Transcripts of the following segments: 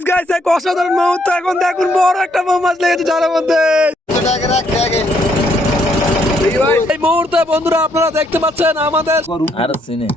Guys এক অসাধারণ মুহূর্ত। এখন দেখুন বড় একটা বউ মাছ লেগেছে জালের মধ্যে। এই মুহূর্তে বন্ধুরা আপনারা দেখতে পাচ্ছেন আমাদের আর সিনে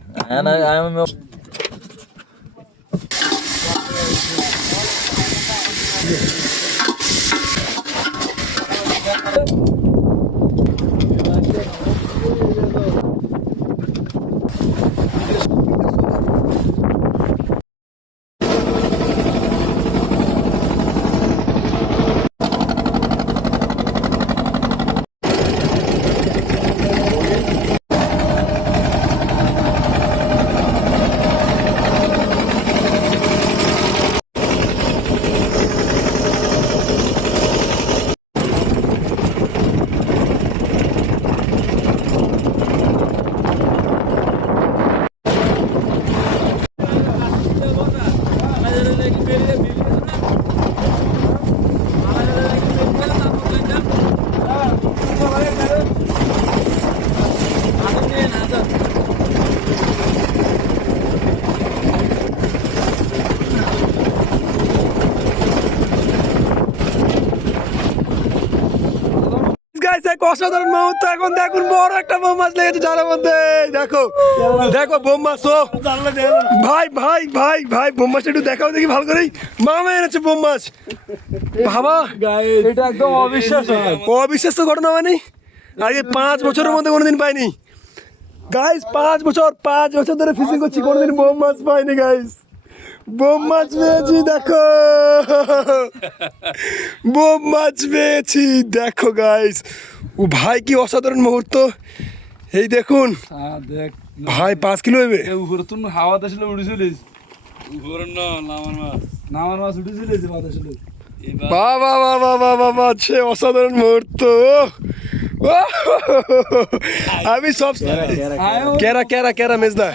গাইস এক অসাধারণ মুহূর্ত। এখন দেখুন বড় একটা বউ মাছ লেগেছে জালের মধ্যে। দেখো দেখো বউ মাছ। ও ভাই ভাই ভাই ভাই বউ মাছটা একটু দেখাও দেখি ভালো করে। মামা এনেছে বউ মাছ বাবা। এটা একদম অবিশ্বাস্য। অবিশ্বাস্য ঘটনা মানে আগে 5 বছরের মধ্যে কোনোদিন পাইনি গাইস। 5 বছর ধরে ফিশিং করছি, কোনোদিন বউ মাছ পাইনি গাইস। বউ মাছ পেয়েছি দেখো, বউ মাছ পেয়েছি দেখো গাইস। ও ভাই কি অসাধারণ মুহূর্ত। এই দেখুন দেখ ভাই 5 কিলো হবে। উপরে তুমি হাওয়াতে আসলে উঠেছিলিস, উপরে না নামার মাছ উঠেছিলিস বাতাস আসলে। বাবা বাবা বাবা বাবা সে অসাধারণ মুহূর্ত। আমি সব কেরা কেরা কেরা মেজদা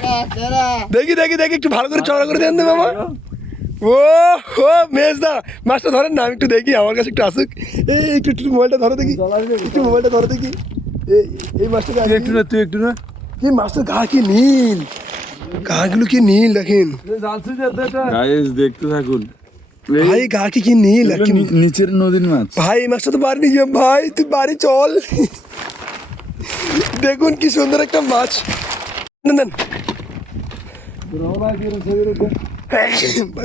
দেখি দেখি দেখি একটু ভালো করে চড়া করে দেন না মামা। ও ও মেজদা মাছটা ধরেন না, আমি একটু দেখি, আমার কাছে একটু আসুক। এই একটু একটু মোবাইলটা ধরো দেখি, একটু মোবাইলটা ধরো দেখি। এই মাছটা একটু না তুই একটু না, কি মাছটার গা কি নীল, গাগুলো কি নীল দেখেন গাইস দেখতে থাকুন ভাই, গা কি নীল নিচের নদীর মাছ। ভাই এই মাছটা তো বাড়ি নিয়ে যাবো ভাই, তুই বাড়ি চল। দেখুন কি সুন্দর একটা মাছ। নেন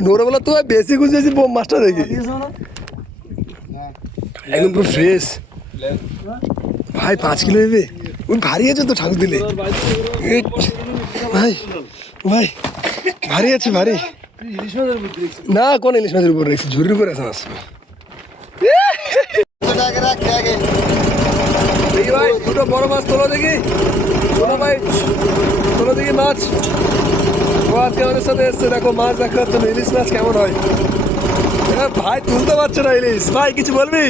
নোরাবেলা তো বেশি খুঁজেছি মাছটা দেখি, একদম পুরো ফ্রেশ ভাই। 5 কিলো হবে, ওই ভারী আছে তো ঠাকুর দিলে ভাই। ভাই ভারী আছে ভারী না, কোন ইলিশ মাছের উপর রেখেছি, ঝুড়ির উপর আছে মাছ। দেখি ভাই দুটো বড় মাছ তোলো দেখি, তোলো ভাই তোলো দেখি মাছ। ও আজকে আমাদের সাথে এসছে, দেখো মাছ দেখার জন্য। ইলিশ মাছ কেমন হয় ভাই, তুলতে পারছে না ইলিশ। ভাই কিছু বলবি?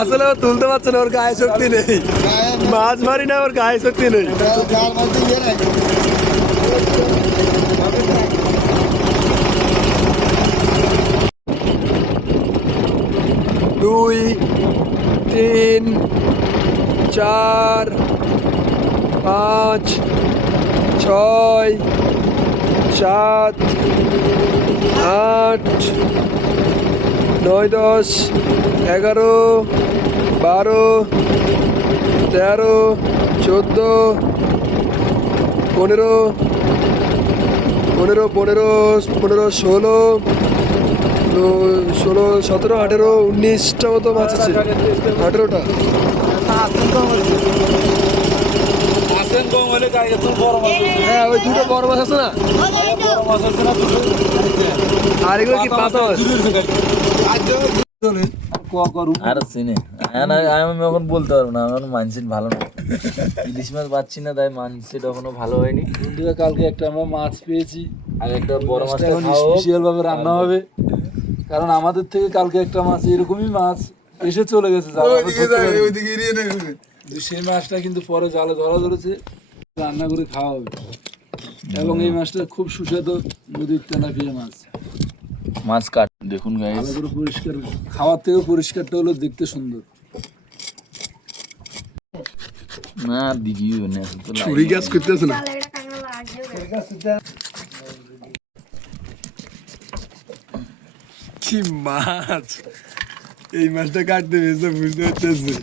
আসলে ও তুলতে পারছে না, ওর গায়ে শক্তি নেই। মাছ মারি না, ওর গায়ে শক্তি নেই। 2 3 4 5 6 7 8 9 10 11 12 13 14 15 15 15 16 16 17 18 19টা মতো মাছ আছে। 18টা হ্যাঁ, ওই দুটো বড় মাছ আছে না, আর এগুলো কি পাতা মাছ। আর সিনে আমি এখন বলতে পারবো না, আমার মানসিক ভালো না, ইলিশ মাছ পাচ্ছি না, তাই মানসিক এখনো ভালো হয়নি। বন্ধুরা কালকে একটা আমরা মাছ পেয়েছি, আর একটা বড় মাছ স্পেশাল ভাবে রান্না হবে, কারণ আমাদের থেকে কালকে একটা মাছ এরকমই মাছ এসে চলে গেছে, সেই মাছটা কিন্তু পরে জালে ধরা ধরেছে, রান্না করে খাওয়া হবে। এবং এই মাছটা খুব সুস্বাদু নদীর তেলাপিয়া মাছ। মাছ কাট দেখুন গাইস, ভালো করে পরিষ্কার, খাওয়ার থেকে পরিষ্কারটা হলো দেখতে সুন্দর না। দিঘি চুরি গাছ করতেছে না। কি মাছ, এই মাছটা কাটতে বেশি বুঝতে পারতেছে।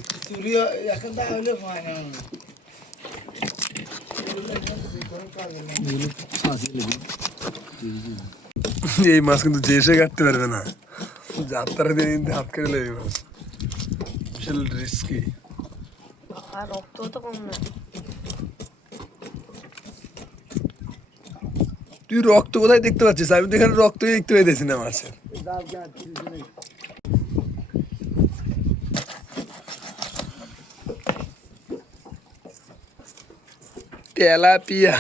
এই মাছ কিন্তু যে সে কাটতে পারবে না, যাত্রা দিয়ে কিন্তু হাত কেটে নেবে মাছ, বিশাল রিস্কি। আর রক্ত তো কম না। তুই রক্ত কোথায় দেখতে পাচ্ছিস? আমি তো এখানে রক্তই দেখতে পাইতেছি না মাছের। তেলাপিয়া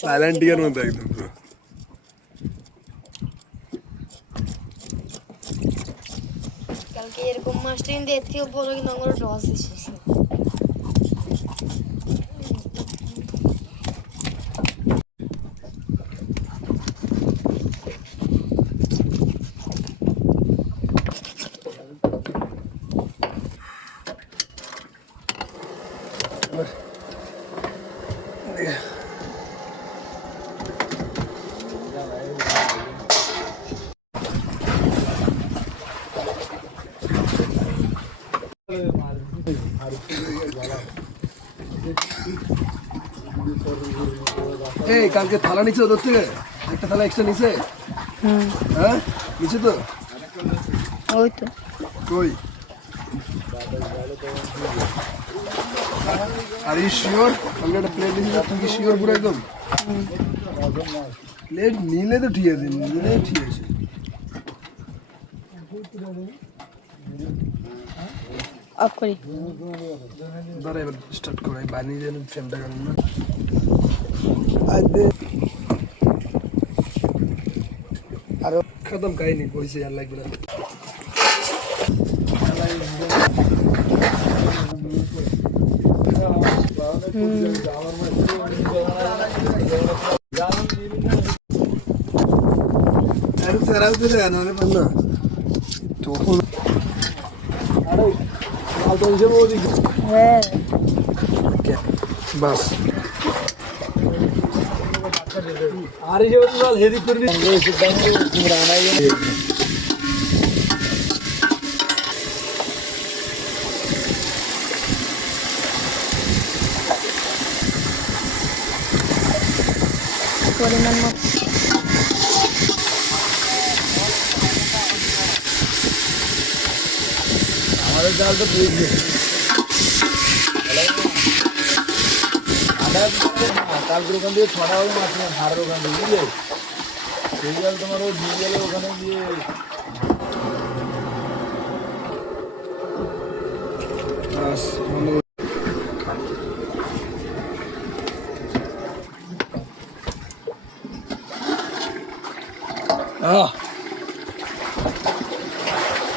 সাইলেন্টিয়ার মতো একদম পুরো। কালকে এরকম মাছটা কিন্তু এর থেকেও বড়, কিন্তু আমার রস এসেছে। এই কালকে থালা নিচ্ছে ওদের থেকে, একটা থালা এক্সট্রা নিছে। হ্যাঁ নিচে তো, ওই তো কই? Are you sure? আমি একটা প্লেট নিয়েছি, তুই কি শিওর পুরো একদম? প্লেট নিলে তো ঠিক আছে, নিলে ঠিক আছে। অফ করি। দাঁড়া এবার স্টার্ট করাই, বানিয়ে যেন ফ্রেমটা কারণ না। আরো খতম কাহিনী কইছে, আর লাগবে না। আরে সারাও দিলে নালে পান্না তখন আরে আলো হিসেবে ওদিকে। হ্যাঁ বাস আর এই যে বল হেদি করবি পরিমাণ মতো। আমাদের জাল তো বুঝবে কালকের ওখান দিয়ে ছড়া হবে মাছ না, হাড়ের ওখান দিয়ে বুঝলে, সেই জাল তোমার ওই ভিজেলে ওখানে গিয়ে বাস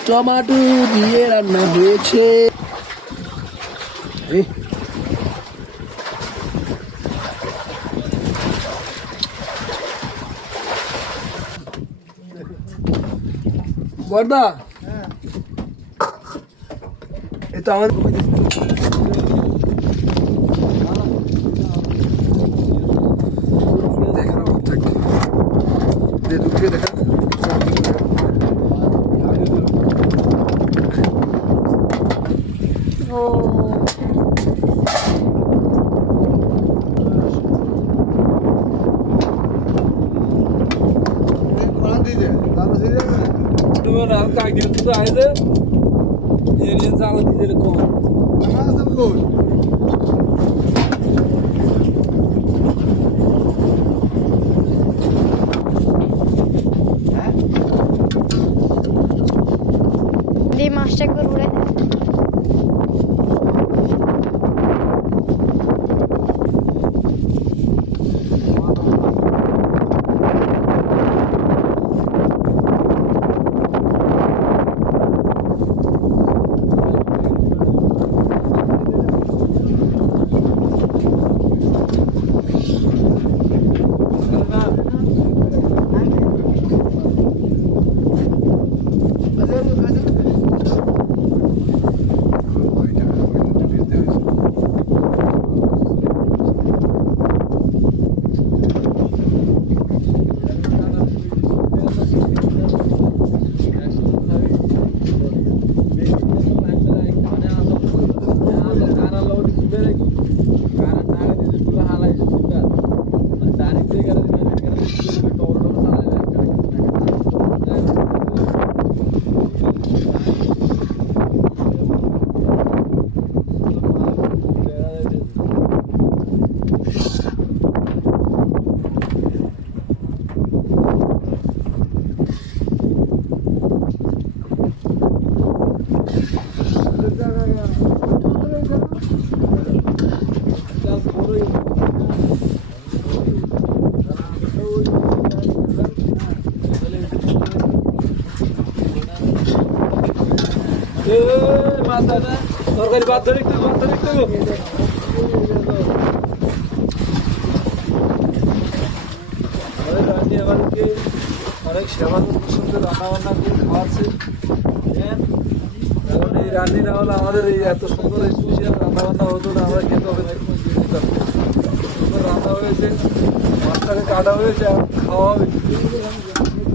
টমাটো দিয়ে রান্না হয়েছে। বর্দা এটা আমার দেখানো থাকে, দূর থেকে দেখা। ও তুমি হালকা আগে তো আইলে এরিয়ান চাল দিলে কম দিয়ে মাছটা একবার উড়ে তরকারি বাদ ধরে একটু অনেক সেবা সুন্দর রান্না বান্না করে খাওয়াচ্ছে। এখন এই রান্নি না হলে আমাদের এই এত সুন্দর স্পেশাল রান্না বান্না হতো না, আমরা খেতে হবে না। সুন্দর রান্না হয়েছে, মাছটাকে কাটা হয়েছে, খাওয়া হবে,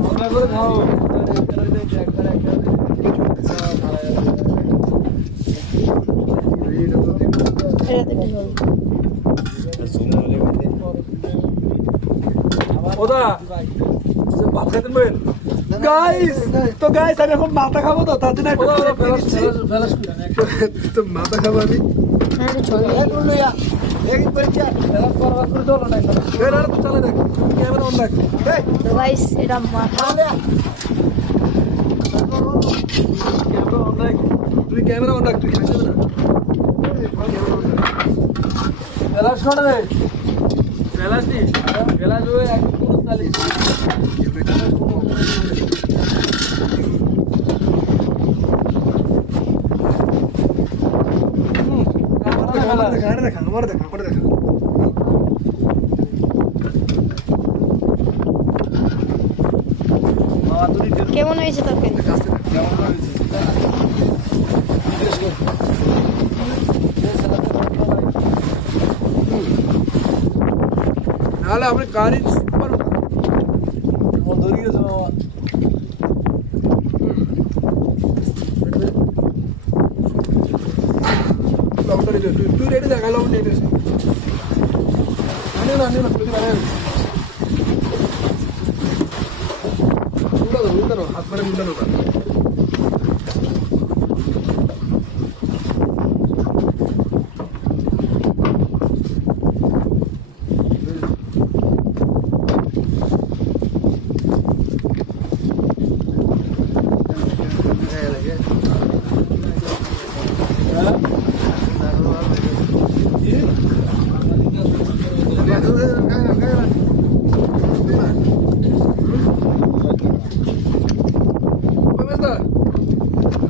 রান্না করে খাওয়া হবে। ওদা ভাত খাইতেন বলেন গাইস, তো গাইস আমি এখন মাথা খাবো, তো তার জন্য একটু তো মাথা খাবো আমি। চলে দেখ ক্যামেরা অন রাখ। তো গাইস এটা মাথা ক্যামেরা অন রাখ, তুই ক্যামেরা অন রাখ, তুই খাই যাবে না। বেলাস করে দে, বেলাস নি, বেলাস হয়ে এক পুরো চালি। আমার দেখা। কেমন হয়েছে তরকারি? নাহলে আমরা গাড়ি সুপার ধরে গেছে মামা। লবণটা নিয়ে তুই রেডি দেখা, লবণ নিয়ে নিস। আনিও না তুই বানাই উল্টানো হাত মানে উল্টানো না।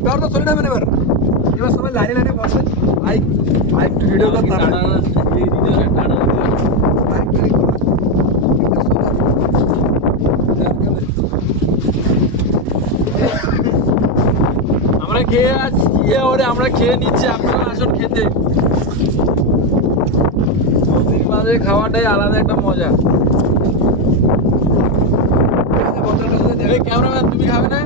এবার তো চলে যাবেন, এবার সবাই লাইনে বসে। বাইক ভিডিও করতে আমরা খেয়ে আছি, আমরা খেয়ে নিচ্ছি, আপনারা আসুন খেতে। নদীর মাঝে খাওয়াটাই আলাদা একটা মজা। ক্যামেরাম্যান তুমি খাবে না?